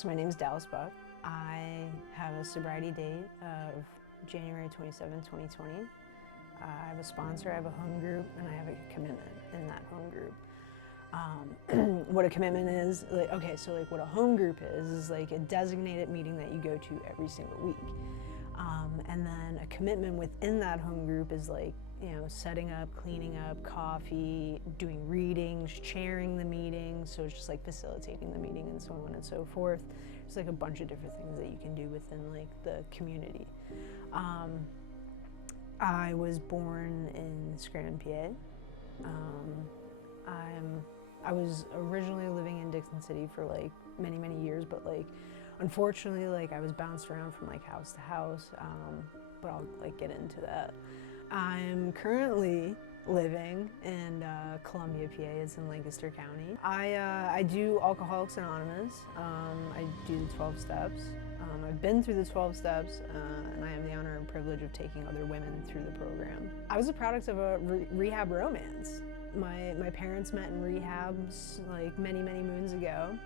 So my name is Dallis Bucks. I have a sobriety date of January 27, 2020. I have a sponsor, I have a home group, and I have a commitment in that home group. What a commitment is, what a home group is like a designated meeting that you go to every single week. And then a commitment within that home group is like, setting up, cleaning up, coffee, doing readings, chairing the meeting. So it's just like facilitating the meeting and so on and so forth. There's like a bunch of different things that you can do within like the community. I was born in Scranton, PA. I was originally living in Dixon City for like many years, but like unfortunately like I was bounced around from like house to house, but I'll like get into that. I'm currently living in Columbia, PA. It's in Lancaster County. I do Alcoholics Anonymous. I do the 12 steps. I've been through the 12 steps, and I have the honor and privilege of taking other women through the program. I was a product of a rehab romance. My parents met in rehabs like many moons ago.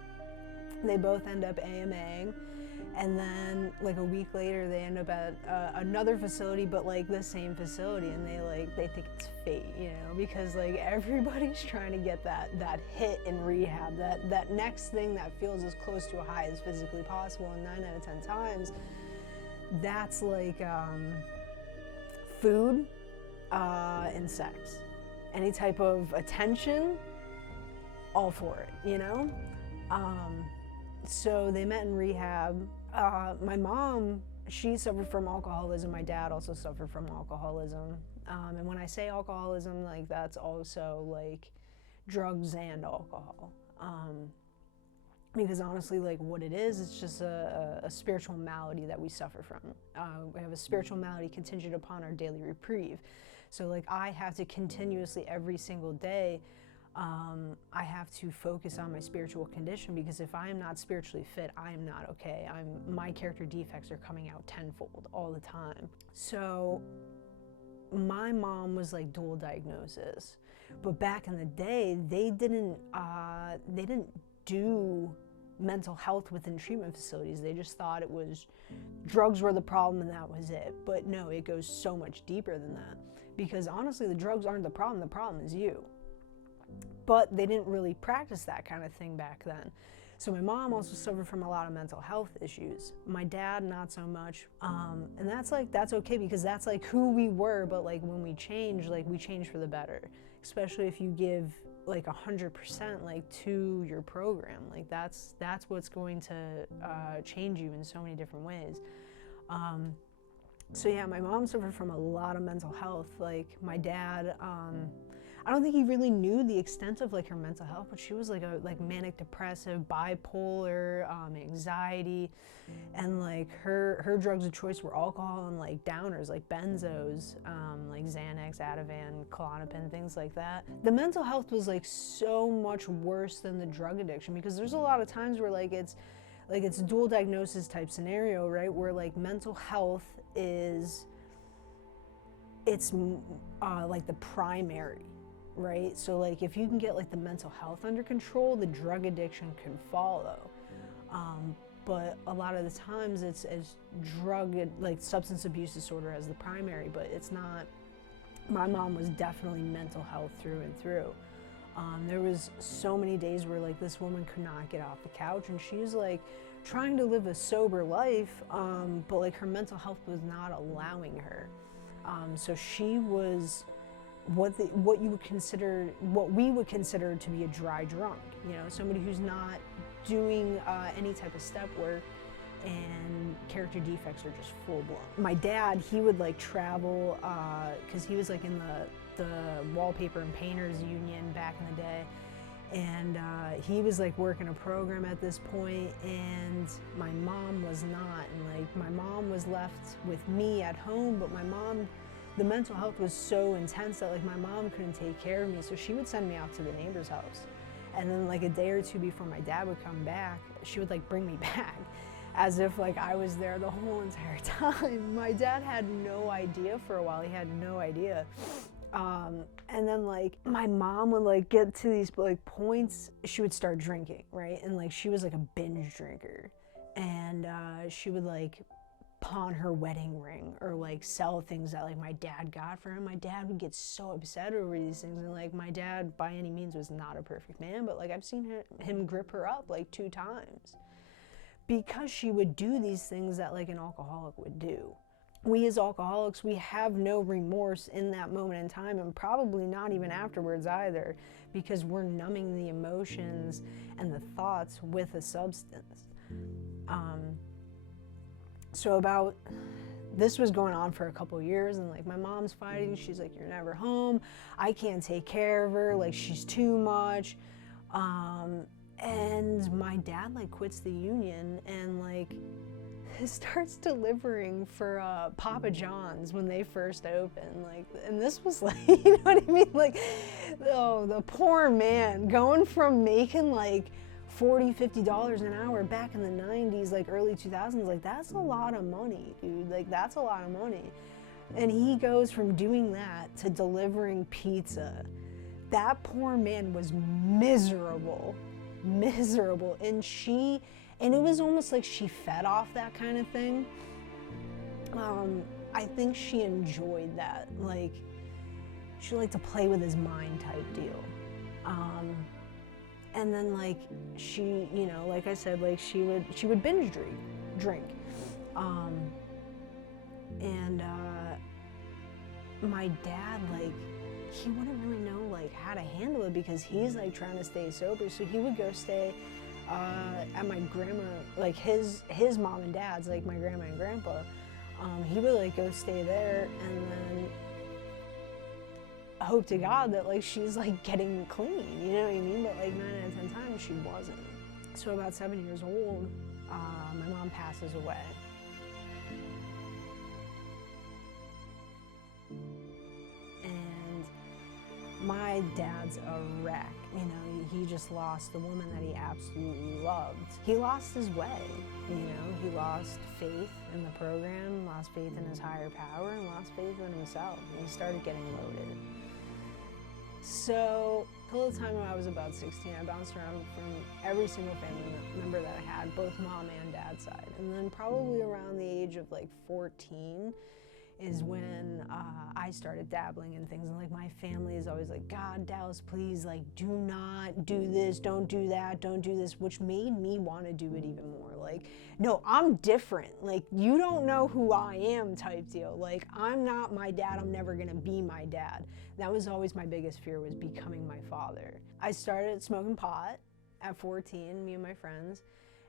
They both end up AMAing, and then like a week later they end up at another facility, but like the same facility, and they think it's fate, because like everybody's trying to get that hit in rehab, that next thing that feels as close to a high as physically possible, and 9 out of 10 times that's like food and sex. Any type of attention, all for it, So they met in rehab. My mom, she suffered from alcoholism. My dad also suffered from alcoholism. And when I say alcoholism, like that's also like drugs and alcohol. Because honestly, like what it is, it's just a spiritual malady that we suffer from. We have a spiritual malady contingent upon our daily reprieve. So like I have to continuously every single day, I have to focus on my spiritual condition, because if I am not spiritually fit, I am not okay. My character defects are coming out tenfold all the time. So my mom was like dual diagnosis, but back in the day, they didn't do mental health within treatment facilities. They just thought it was drugs were the problem and that was it. But no, it goes so much deeper than that, because honestly, the drugs aren't the problem is you. But they didn't really practice that kind of thing back then. So my mom also suffered from a lot of mental health issues. My dad, not so much. And that's okay, because that's like who we were, but like when we change, like we change for the better. Especially if you give like 100% like to your program. Like that's what's going to change you in so many different ways. So yeah, my mom suffered from a lot of mental health. Like my dad, I don't think he really knew the extent of like her mental health, but she was like manic depressive, bipolar, anxiety, and like her drugs of choice were alcohol and like downers, like benzos, like Xanax, Ativan, Klonopin, things like that. The mental health was like so much worse than the drug addiction, because there's a lot of times where it's dual diagnosis type scenario, right? Where like mental health it's like the primary, right? So like if you can get like the mental health under control, the drug addiction can follow. But a lot of the times it's like substance abuse disorder as the primary, but it's not. My mom was definitely mental health through and through. There was so many days where like this woman could not get off the couch, and she was like trying to live a sober life, but like her mental health was not allowing her. So she was what we would consider to be a dry drunk, somebody who's not doing any type of step work, and character defects are just full blown. My dad, he would like travel, because he was like in the wallpaper and painters union back in the day, and he was like working a program at this point, and my mom was not, and like my mom was left with me at home, but the mental health was so intense that like my mom couldn't take care of me, so she would send me out to the neighbor's house, and then like a day or two before my dad would come back, she would like bring me back, as if like I was there the whole entire time. My dad had no idea for a while. He had no idea. And then like my mom would like get to these like points, she would start drinking, right? And like she was like a binge drinker. and she would like pawn her wedding ring or like sell things that like my dad got for him. My dad would get so upset over these things, and like my dad by any means was not a perfect man, but like I've seen him grip her up like 2 times because she would do these things that like an alcoholic would do. We as alcoholics, we have no remorse in that moment in time, and probably not even afterwards either, because we're numbing the emotions and the thoughts with a substance. So this was going on for a couple years, and like my mom's fighting. She's like, you're never home. I can't take care of her. Like she's too much. And my dad like quits the union and like starts delivering for Papa John's when they first opened. Like, and this was like, you know what I mean? Like, oh, the poor man going from making like $40, $50 an hour back in the 90s, like early 2000s, like that's a lot of money, dude. Like that's a lot of money. And he goes from doing that to delivering pizza. That poor man was miserable. And it was almost like she fed off that kind of thing. I think she enjoyed that. Like, she liked to play with his mind type deal. And then like she, you know, like I said, like she would binge drink. My dad, like, he wouldn't really know like how to handle it because he's like trying to stay sober. So he would go stay at my grandma, like his mom and dad's, like my grandma and grandpa. He would like go stay there and then hope to God that like she's like getting clean, you know what I mean? But like 9 out of 10 times she wasn't. So about 7 years old, my mom passes away. And my dad's a wreck, you know, he just lost the woman that he absolutely loved. He lost his way, you know, he lost faith in the program, lost faith in his higher power, and lost faith in himself. And he started getting loaded. So, till the time I was about 16, I bounced around from every single family member that I had, both mom and dad's side. And then probably around the age of like 14 is when I started dabbling in things. And like my family is always like, God, Dallas, please, like, do not do this, don't do that, don't do this, which made me want to do it even more. Like, no, I'm different. Like, you don't know who I am type deal. Like, I'm not my dad, I'm never gonna be my dad. That was always my biggest fear, was becoming my father. I started smoking pot at 14, me and my friends,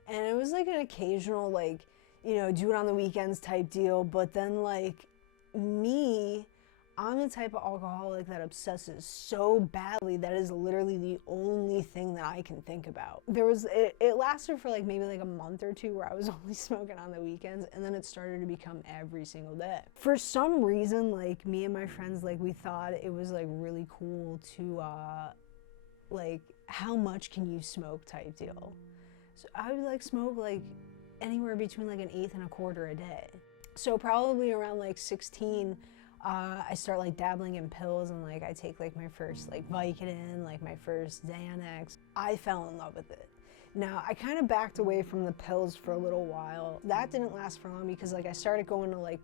and it was like an occasional, like, you know, do it on the weekends type deal, but then like me, I'm the type of alcoholic that obsesses so badly that is literally the only thing that I can think about. It lasted for like maybe like a month or two where I was only smoking on the weekends, and then it started to become every single day. For some reason, like me and my friends, like we thought it was like really cool to like, how much can you smoke type deal. So I would like smoke like anywhere between like an eighth and a quarter a day. So probably around like 16, I start like dabbling in pills, and like I take like my first like Vicodin, like my first Xanax. I fell in love with it. Now I kind of backed away from the pills for a little while. That didn't last for long because like I started going to like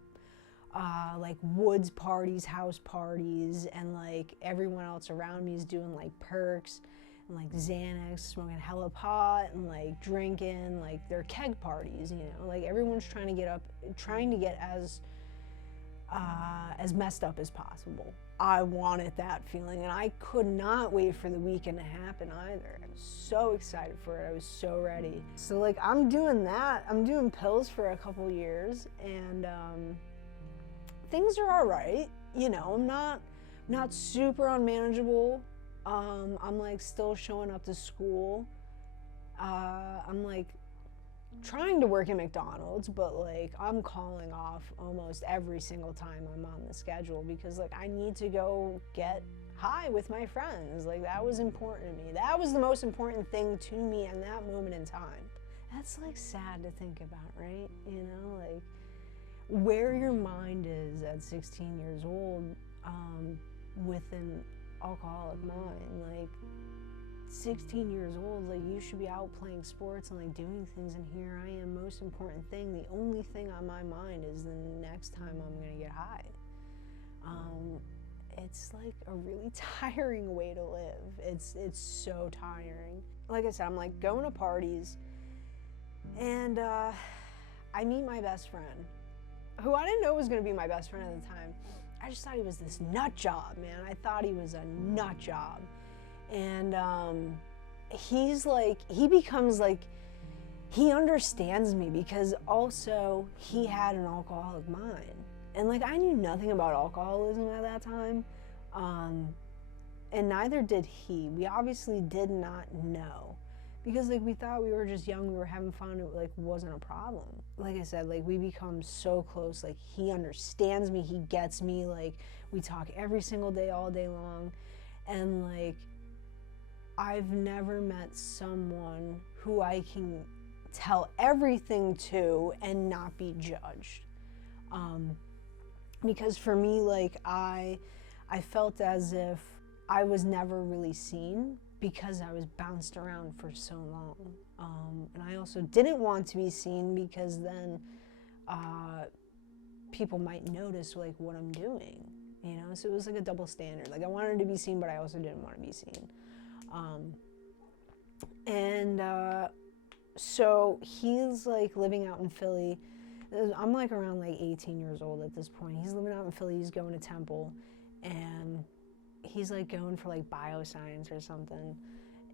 woods parties, house parties, and like everyone else around me is doing like perks and like Xanax, smoking hella pot, and like drinking, like they're keg parties, you know, like everyone's trying to get as messed up as possible. I wanted that feeling, and I could not wait for the weekend to happen either. I was so excited for it. I was so ready. So like I'm doing that. I'm doing pills for a couple years, and things are all right. You know, I'm not super unmanageable. I'm like still showing up to school. I'm like trying to work at McDonald's, but like I'm calling off almost every single time I'm on the schedule because like I need to go get high with my friends. Like that was important to me. That was the most important thing to me in that moment in time. That's like sad to think about, right? You know, like where your mind is at 16 years old with an alcoholic mind. Like 16 years old, like, you should be out playing sports and like doing things, and here I am, most important thing, the only thing on my mind is the next time I'm gonna get high. It's like a really tiring way to live. It's so tiring. Like I said, I'm like going to parties, and I meet my best friend, who I didn't know was gonna be my best friend at the time. I just thought he was this nut job, man. I thought he was a nut job. And he's like, he becomes like, he understands me because also he had an alcoholic mind. And like, I knew nothing about alcoholism at that time. And neither did he. We obviously did not know, because like, we thought we were just young, we were having fun, it like wasn't a problem. Like I said, like, we become so close, like, he understands me, he gets me, like, we talk every single day, all day long. And like, I've never met someone who I can tell everything to and not be judged. Because for me, like, I felt as if I was never really seen because I was bounced around for so long. And I also didn't want to be seen because then people might notice like what I'm doing, you know? So it was like a double standard. Like, I wanted to be seen, but I also didn't want to be seen. So he's like living out in Philly. I'm like around like 18 years old at this point. He's living out in Philly, he's going to Temple, and he's like going for like bioscience or something.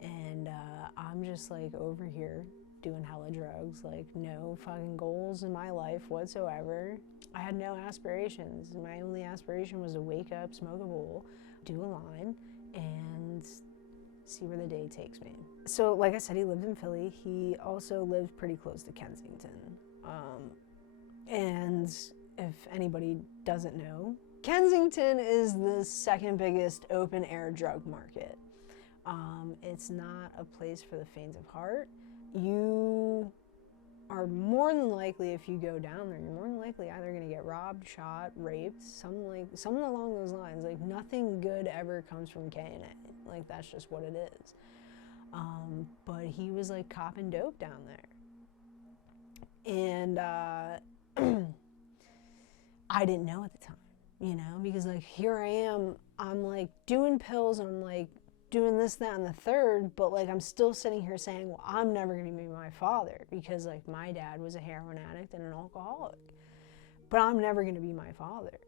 And I'm just like over here doing hella drugs, like no fucking goals in my life whatsoever. I had no aspirations. My only aspiration was to wake up, smoke a bowl, do a line, and see where the day takes me. So like I said, he lived in Philly. He also lived pretty close to Kensington. And if anybody doesn't know, Kensington is the second biggest open air drug market. It's not a place for the faint of heart. You are more than likely, if you go down there, you're more than likely either gonna get robbed, shot, raped, something along those lines. Like, nothing good ever comes from K&A. Like, that's just what it is. But he was like copping dope down there. And I didn't know at the time, you know, because like, here I am, I'm like doing pills and I'm like doing this, that, and the third, but like, I'm still sitting here saying, well, I'm never gonna be my father because like, my dad was a heroin addict and an alcoholic, but I'm never gonna be my father.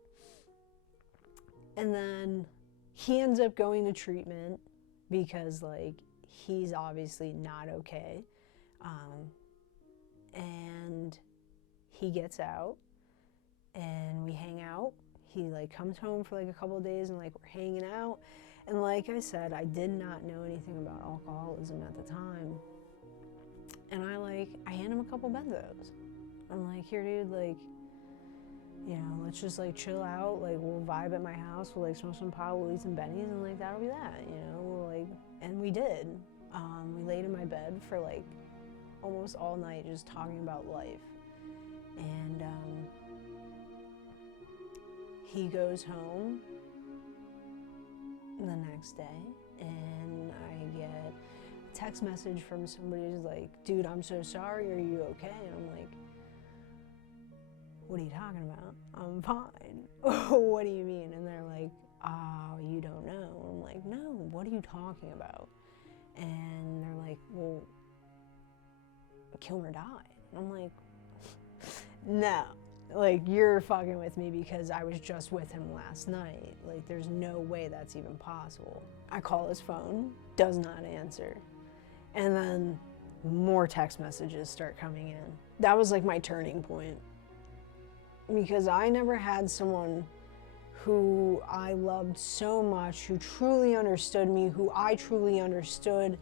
And then he ends up going to treatment because like, he's obviously not okay. And he gets out and we hang out. He like comes home for like a couple of days and like, we're hanging out. And like I said, I did not know anything about alcoholism at the time. And I hand him a couple benzos. I'm like, here dude, like, you know, let's just like chill out. Like, we'll vibe at my house. We'll like smoke some pot, we'll eat some bennies, and like, that'll be that, you know? We'll like, and we did. We laid in my bed for like almost all night just talking about life. And he goes home the next day, and I get a text message from somebody who's like, dude, I'm so sorry, are you okay? And I'm like, what are you talking about? I'm fine. What do you mean? And they're like, oh, you don't know. I'm like, no, what are you talking about? And they're like, well, Kilmer died. And I'm like, no, like, you're fucking with me because I was just with him last night. Like, there's no way that's even possible. I call his phone, does not answer. And then more text messages start coming in. That was like my turning point, because I never had someone who I loved so much, who truly understood me, who I truly understood.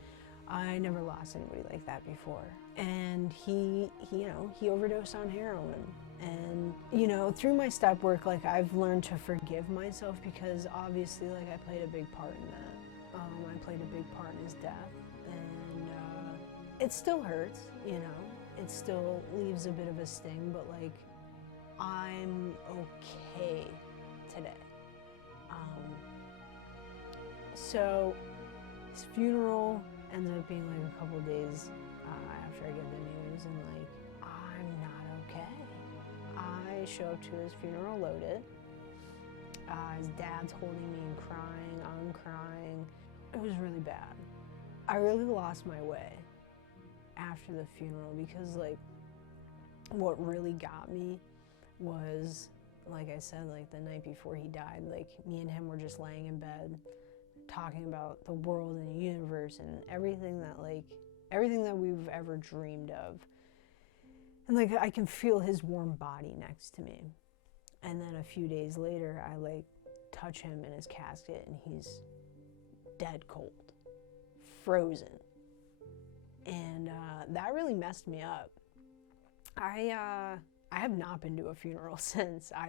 I never lost anybody like that before. And he overdosed on heroin. And, you know, through my step work, like, I've learned to forgive myself because obviously, like, I played a big part in that. I played a big part in his death. And it still hurts, you know. It still leaves a bit of a sting, but, like, I'm okay today. So his funeral Ends up being like a couple days after I get the news, and like, I'm not okay. I show up to his funeral loaded. His dad's holding me and crying, I'm crying. It was really bad. I really lost my way after the funeral because like, what really got me was, like I said, like the night before he died, like me and him were just laying in bed talking about the world and the universe and everything that we've ever dreamed of. And like I can feel his warm body next to me. And then a few days later, I like touch him in his casket and he's dead cold, frozen. And that really messed me up. I have not been to a funeral since. I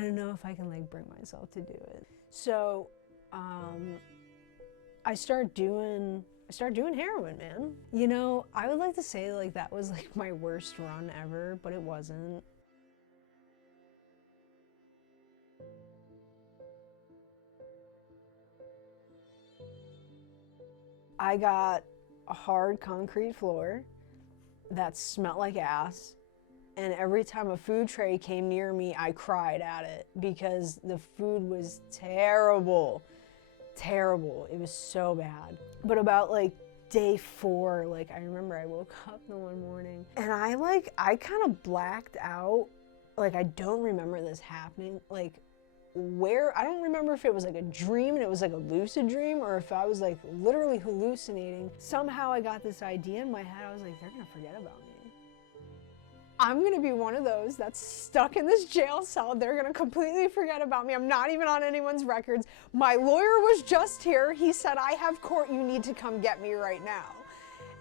don't know if I can like bring myself to do it. So I start doing heroin, man. You know, I would like to say like that was like my worst run ever, but it wasn't. I got a hard concrete floor that smelled like ass, and every time a food tray came near me, I cried at it because the food was terrible. Terrible. It was so bad. But about like day 4, like I remember I woke up the one morning and I kind of blacked out. Like I don't remember this happening. Like I don't remember if it was like a dream and it was like a lucid dream or if I was like literally hallucinating. Somehow I got this idea in my head. I was like, they're gonna forget about me. I'm gonna be one of those that's stuck in this jail cell. They're gonna completely forget about me. I'm not even on anyone's records. My lawyer was just here. He said, I have court. You need to come get me right now.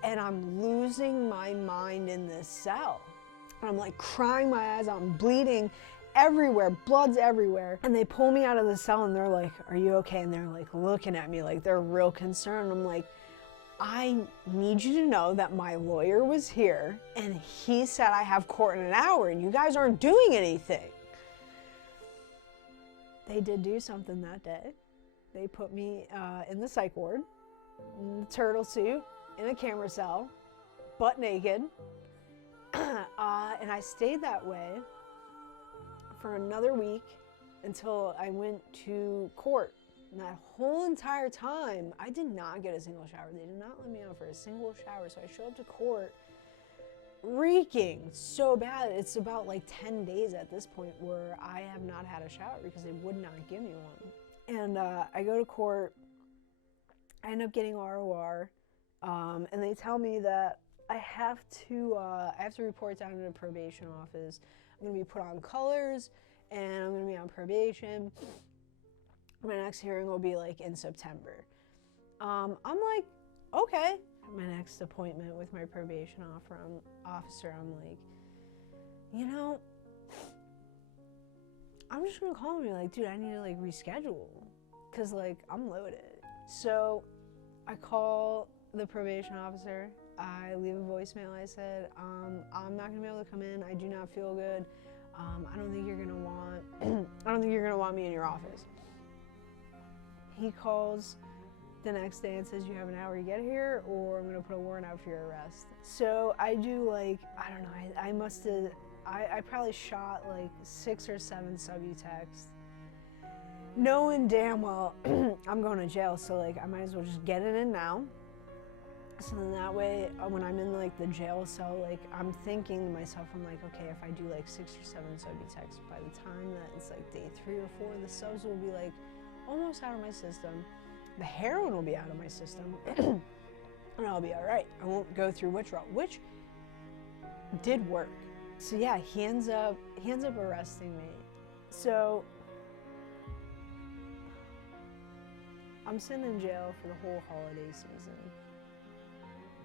And I'm losing my mind in this cell. I'm like crying my eyes out. I'm bleeding everywhere, blood's everywhere. And they pull me out of the cell and they're like, are you okay? And they're like looking at me like they're real concerned. I'm like, I need you to know that my lawyer was here and he said I have court in an hour and you guys aren't doing anything. They did do something that day. They put me in the psych ward, in the turtle suit, in a camera cell, butt naked. And I stayed that way for another week until I went to court. And that whole entire time, I did not get a single shower. They did not let me out for a single shower. So I show up to court reeking so bad. It's about like 10 days at this point where I have not had a shower because they would not give me one. And I go to court. I end up getting ROR. And they tell me that I have to report down to the probation office. I'm gonna be put on colors and I'm gonna be on probation. My next hearing will be like in September. I'm like, okay. My next appointment with my probation officer, I'm like, you know, I'm just gonna call him and be like, dude, I need to like reschedule because like I'm loaded. So I call the probation officer. I leave a voicemail. I said, I'm not gonna be able to come in. I do not feel good. I don't think you're gonna want me in your office. He calls the next day and says, you have an hour to get here or I'm gonna put a warrant out for your arrest. So I do like, I don't know, I probably shot like 6 or 7 sub-texts, knowing damn well I'm going to jail, so like I might as well just get it in now. So then that way, when I'm in like the jail cell, like I'm thinking to myself, I'm like, okay, if I do like 6 or 7 sub-texts, by the time that it's like day 3 or 4, the subs will be like almost out of my system. The heroin will be out of my system, and I'll be all right. I won't go through withdrawal, which did work. So yeah, he ends up arresting me. So I'm sitting in jail for the whole holiday season.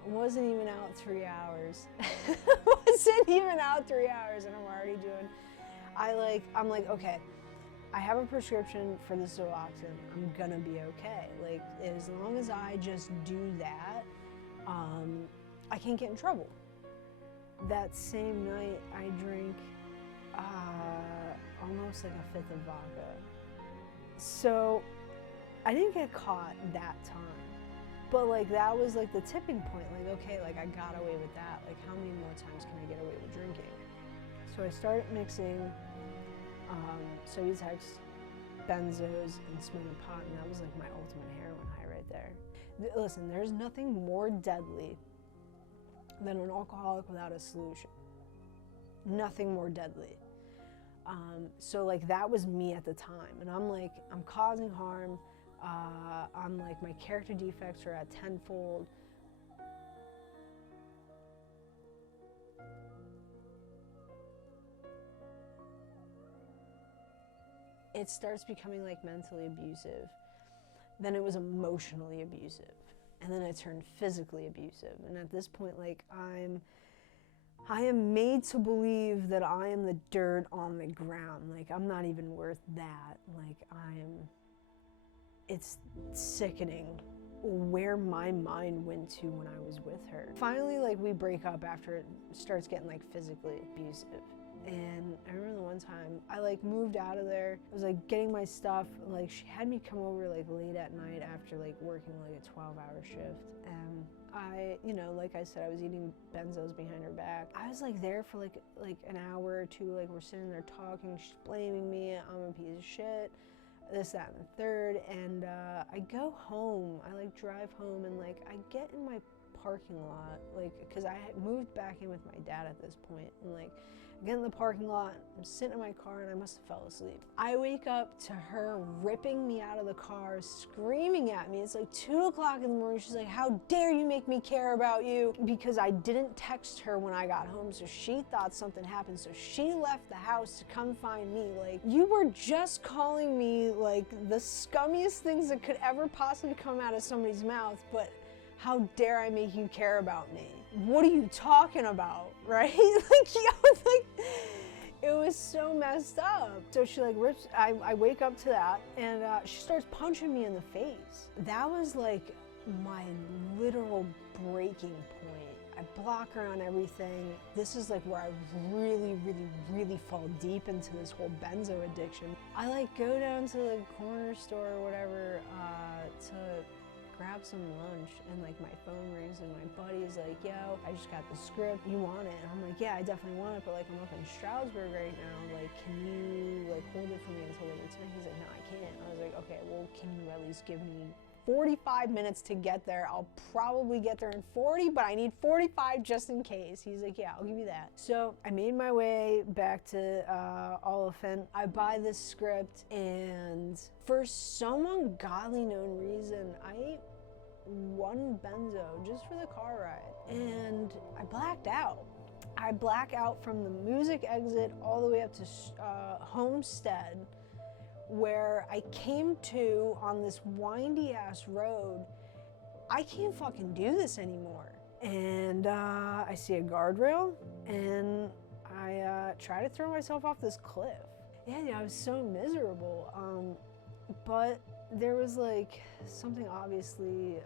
Wasn't even out 3 hours. Wasn't even out 3 hours, and I'm already doing. I'm like, okay, I have a prescription for the Suboxone. I'm gonna be okay. Like, as long as I just do that, I can't get in trouble. That same night, I drink almost like a 5th of vodka. So I didn't get caught that time. But like that was like the tipping point, like, okay, like I got away with that, like how many more times can I get away with drinking? So I started mixing Subutex, benzos, and smoking pot, and that was like my ultimate heroin high right there. Listen, there's nothing more deadly than an alcoholic without a solution. Nothing more deadly. So like that was me at the time, and I'm causing harm. I'm like, my character defects are at tenfold. It starts becoming like mentally abusive. Then it was emotionally abusive. And then it turned physically abusive. And at this point, like I am made to believe that I am the dirt on the ground. Like I'm not even worth that. Like it's sickening where my mind went to when I was with her. Finally, like we break up after it starts getting like physically abusive. And I remember the one time I like moved out of there. I was like getting my stuff. Like she had me come over like late at night after like working like a 12-hour shift. And I, you know, like I said, I was eating benzos behind her back. I was like there for like an hour or two. Like we're sitting there talking. She's blaming me. I'm a piece of shit. This, that, and the third. And I go home. I like drive home and like I get in my parking lot, like, because I had moved back in with my dad at this point, and like I get in the parking lot, I'm sitting in my car, and I must have fell asleep. I wake up to her ripping me out of the car, screaming at me. It's like 2 o'clock in the morning. She's like, how dare you make me care about you? Because I didn't text her when I got home, so she thought something happened, so she left the house to come find me. Like, you were just calling me like the scummiest things that could ever possibly come out of somebody's mouth, but how dare I make you care about me? What are you talking about, right? Like, it was so messed up. So she like rips, I wake up to that, and she starts punching me in the face. That was like my literal breaking point. I block her on everything. This is like where I really fall deep into this whole benzo addiction. I like go down to the corner store or whatever to grab some lunch, and like my phone rings and my buddy's like, yo, I just got the script, you want it? And I'm like, yeah, I definitely want it, but like I'm up in Stroudsburg right now, like can you like hold it for me until later tonight? He's like, no, I can't. I was like, okay, well, can you at least give me 45 minutes to get there? I'll probably get there in 40, but I need 45 just in case. He's like, yeah, I'll give you that. So I made my way back to Oliphant. I buy this script, and for some ungodly known reason, I ate 1 benzo just for the car ride, and I blacked out. I black out from the music exit all the way up to Homestead, where I came to on this windy ass road. I can't fucking do this anymore. And I see a guardrail, and I try to throw myself off this cliff. Yeah, I was so miserable. But there was like something obviously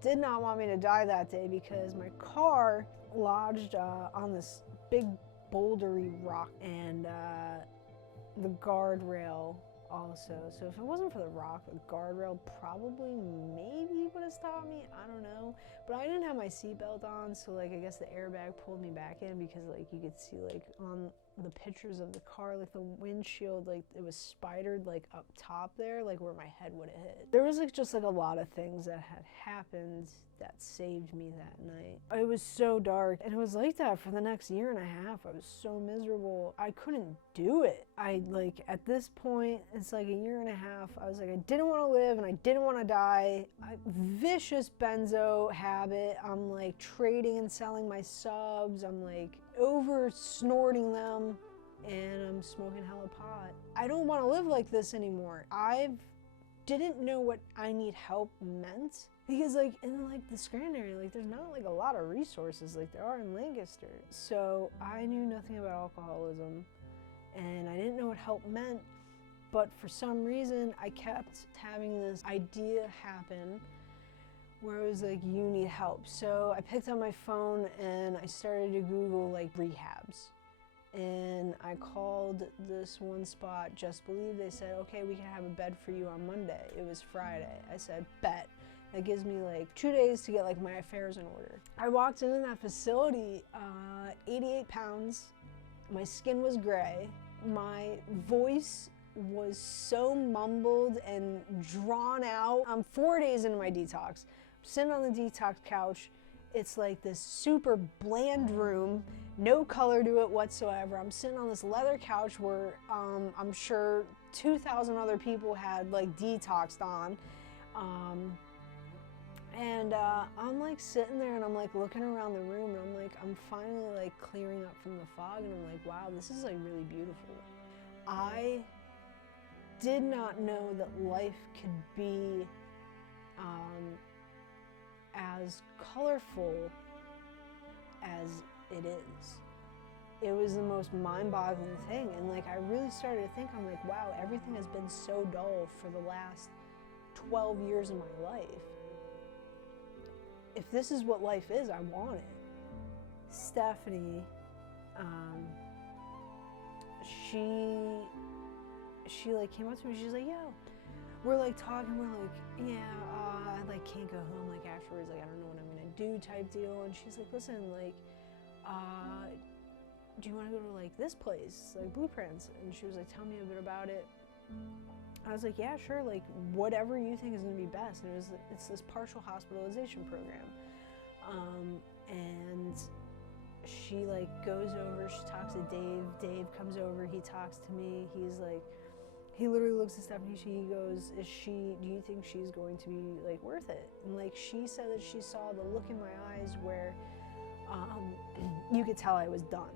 did not want me to die that day, because my car lodged on this big bouldery rock, and the guardrail also. So if it wasn't for the rock, the guardrail probably maybe would have stopped me. I don't know. But I didn't have my seatbelt on, so like I guess the airbag pulled me back in, because like you could see like on the pictures of the car, like the windshield, like it was spidered like up top there, like where my head would have hit. There was like just like a lot of things that had happened that saved me that night. It was so dark, and it was like that for the next 1.5 years. I was so miserable. I couldn't do it. I like, at this point, it's like 1.5 years. I was like, I didn't want to live and I didn't want to die. Vicious benzo habit. I'm like trading and selling my subs. I'm like over snorting them, and I'm smoking hella pot. I don't want to live like this anymore. I didn't know what I need help meant, because like in like the Scranton area, like there's not like a lot of resources like there are in Lancaster. So I knew nothing about alcoholism, and I didn't know what help meant. But for some reason, I kept having this idea happen where it was like, you need help. So I picked up my phone and I started to Google like rehabs. And I called this one spot, Just Believe. They said, okay, we can have a bed for you on Monday. It was Friday. I said, bet. That gives me like 2 days to get like my affairs in order. I walked into that facility, 88 pounds, my skin was gray, my voice was so mumbled and drawn out. I'm 4 days into my detox. I'm sitting on the detox couch. It's like this super bland room, no color to it whatsoever. I'm sitting on this leather couch where I'm sure 2,000 other people had like detoxed on. I'm like sitting there and I'm like looking around the room and I'm finally like clearing up from the fog and I'm like, wow, this is like really beautiful. I did not know that life could be as colorful as it is. It was the most mind-boggling thing, and like I really started to think, I'm like, wow, everything has been so dull for the last 12 years of my life. If this is what life is, I want it. Stephanie, she like came up to me, she's like, yo, we're like talking, we're like, yeah, I like can't go home like afterwards, like I don't know what I'm gonna do type deal. And she's like, listen, like, do you want to go to like this place, like Blueprints? And she was like, tell me a bit about it. I was like, yeah, sure, like whatever you think is gonna be best. And it's this partial hospitalization program. And she like goes over, she talks to Dave. Dave comes over, he talks to me. He's like, he literally looks at Stephanie, he goes, do you think she's going to be like worth it? And like she said that she saw the look in my eyes where you could tell I was done.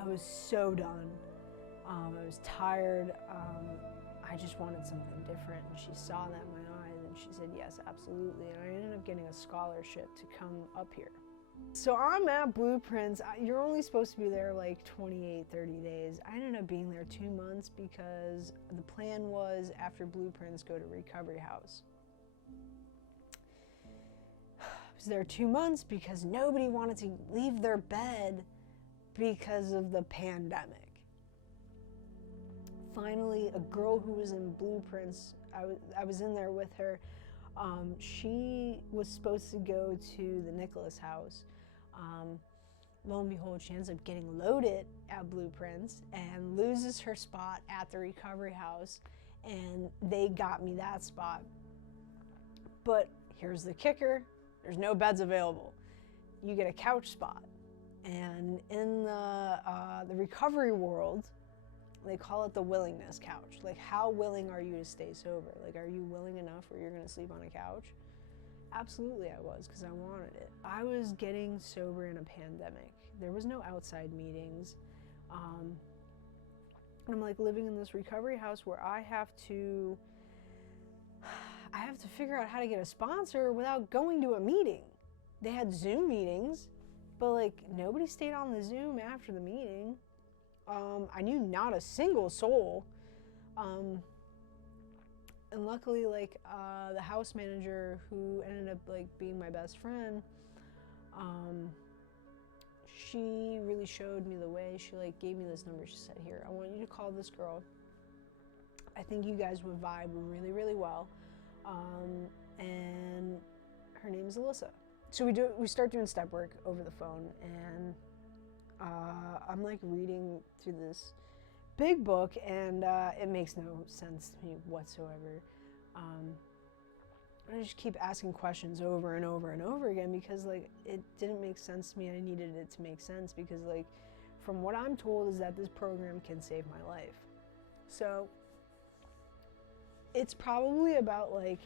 I was so done. I was tired. I just wanted something different. And she saw that in my eyes and she said, yes, absolutely. And I ended up getting a scholarship to come up here. So I'm at Blueprints. You're only supposed to be there like 28, 30 days. I ended up being there 2 months because the plan was after Blueprints, go to Recovery House. I was there 2 months because nobody wanted to leave their bed because of the pandemic. Finally, a girl who was in Blueprints, I was in there with her. She was supposed to go to the Nicholas house. Lo and behold, she ends up getting loaded at Blueprints and loses her spot at the Recovery House, and they got me that spot. But here's the kicker, there's no beds available. You get a couch spot. And in the recovery world, they call it the willingness couch. Like, how willing are you to stay sober? Like, are you willing enough where you're gonna sleep on a couch? Absolutely I was, because I wanted it. I was getting sober in a pandemic. There was no outside meetings. I'm like living in this recovery house where I have to figure out how to get a sponsor without going to a meeting. They had Zoom meetings, but like nobody stayed on the Zoom after the meeting. I knew not a single soul. And luckily, like, the house manager who ended up like being my best friend, she really showed me the way. She like gave me this number. She said, here, I want you to call this girl. I think you guys would vibe really, really well. And her name is Alyssa. So we start doing step work over the phone, and I'm like reading through this big book, and it makes no sense to me whatsoever. I just keep asking questions over and over and over again because like it didn't make sense to me, and I needed it to make sense because like from what I'm told is that this program can save my life. So it's probably about like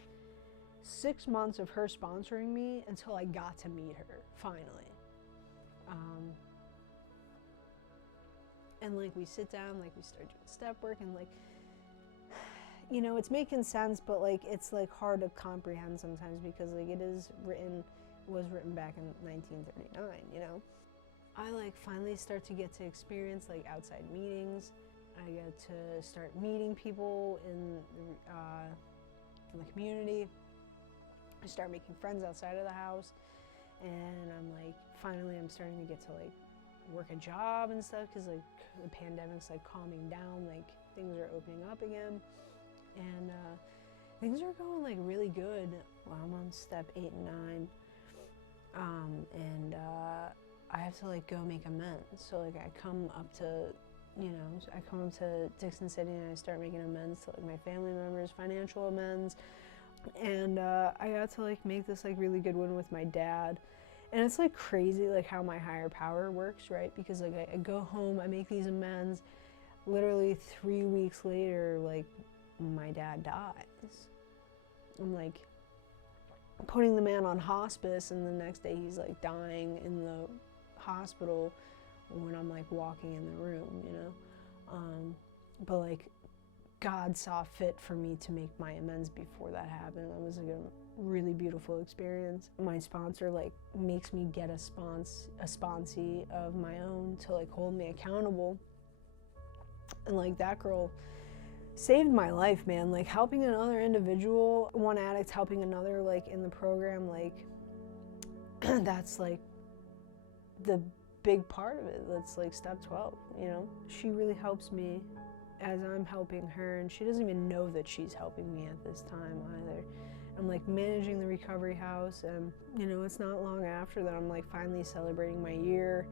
6 months of her sponsoring me until I got to meet her finally. And like we sit down, like we start doing step work, and like, you know, it's making sense, but like it's like hard to comprehend sometimes because like it was written back in 1939, you know. I like finally start to get to experience like outside meetings. I get to start meeting people in the community. I start making friends outside of the house, and I'm like, finally I'm starting to get to like work a job and stuff because like the pandemic's like calming down, like things are opening up again, and Things are going like really good. Well, I'm on step 8 and 9, and I have to like go make amends. So like I come up to, I come up to Dixon City and I start making amends to like my family members, financial amends, and I got to like make this like really good one with my dad. And it's like crazy like how my higher power works, right? Because like I go home, I make these amends, literally 3 weeks later, like my dad dies. I'm like putting the man on hospice, and the next day he's like dying in the hospital when I'm like walking in the room, but like God saw fit for me to make my amends before that happened. It was like a really beautiful experience. My sponsor like makes me get a sponsee of my own to like hold me accountable, and like that girl saved my life, man. Like helping another individual, one addict helping another like in the program, like that's like the big part of it. That's like step 12, She really helps me as I'm helping her, and she doesn't even know that she's helping me at this time either. I'm like managing the recovery house, and it's not long after that I'm like finally celebrating my year,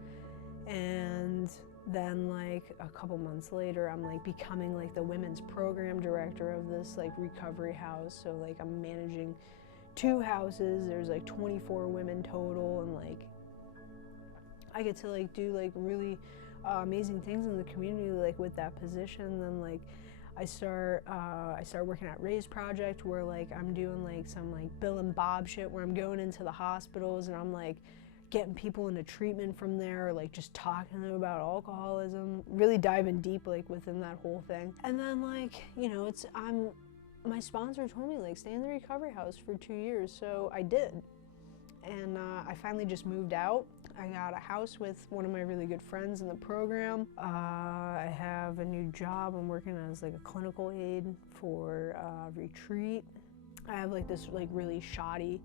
and then like a couple months later I'm like becoming like the women's program director of this like recovery house. So like I'm managing 2 houses, there's like 24 women total, and like I get to like do like really amazing things in the community like with that position. Then like I start working at Ray's project, where like I'm doing like some like Bill and Bob shit, where I'm going into the hospitals and I'm like getting people into treatment from there, or like just talking to them about alcoholism, really diving deep like within that whole thing. And then like, my sponsor told me like stay in the recovery house for 2 years, so I did. And I finally just moved out. I got a house with one of my really good friends in the program. I have a new job. I'm working as like a clinical aide for retreat. I have like this like really shoddy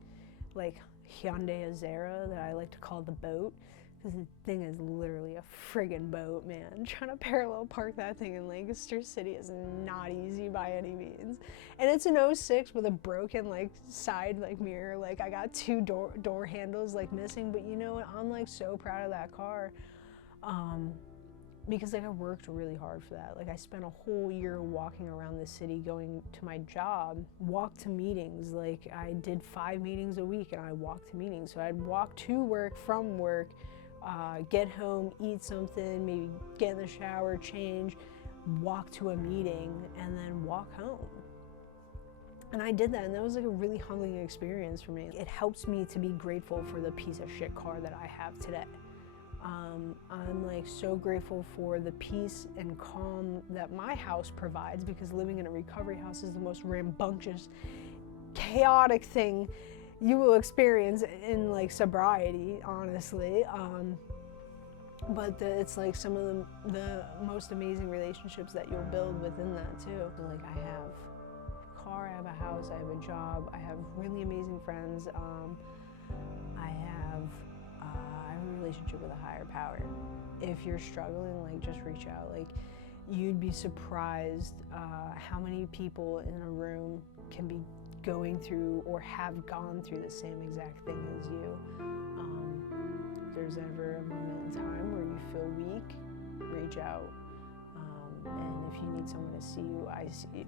like Hyundai Azera that I like to call the boat, because the thing is literally a friggin' boat, man. Trying to parallel park that thing in Lancaster City is not easy by any means. And it's an '06 with a broken like side like mirror. Like I got 2 door handles like missing, but you know what? I'm like so proud of that car. Because like I worked really hard for that. Like I spent a whole year walking around the city, going to my job, walk to meetings. Like I did 5 meetings a week and I walked to meetings. So I'd walk to work, from work, get home, eat something, maybe get in the shower, change, walk to a meeting, and then walk home. And I did that, and that was like a really humbling experience for me. It helps me to be grateful for the piece of shit car that I have today. I'm like so grateful for the peace and calm that my house provides, because living in a recovery house is the most rambunctious, chaotic thing you will experience in like sobriety, honestly. But it's like some of the most amazing relationships that you'll build within that too. So like I have a car, I have a house, I have a job, I have really amazing friends. I have a relationship with a higher power. If you're struggling, like just reach out. Like you'd be surprised how many people in a room can be going through or have gone through the same exact thing as you. If there's ever a moment in time where you feel weak, reach out. And if you need someone to see you, I see you.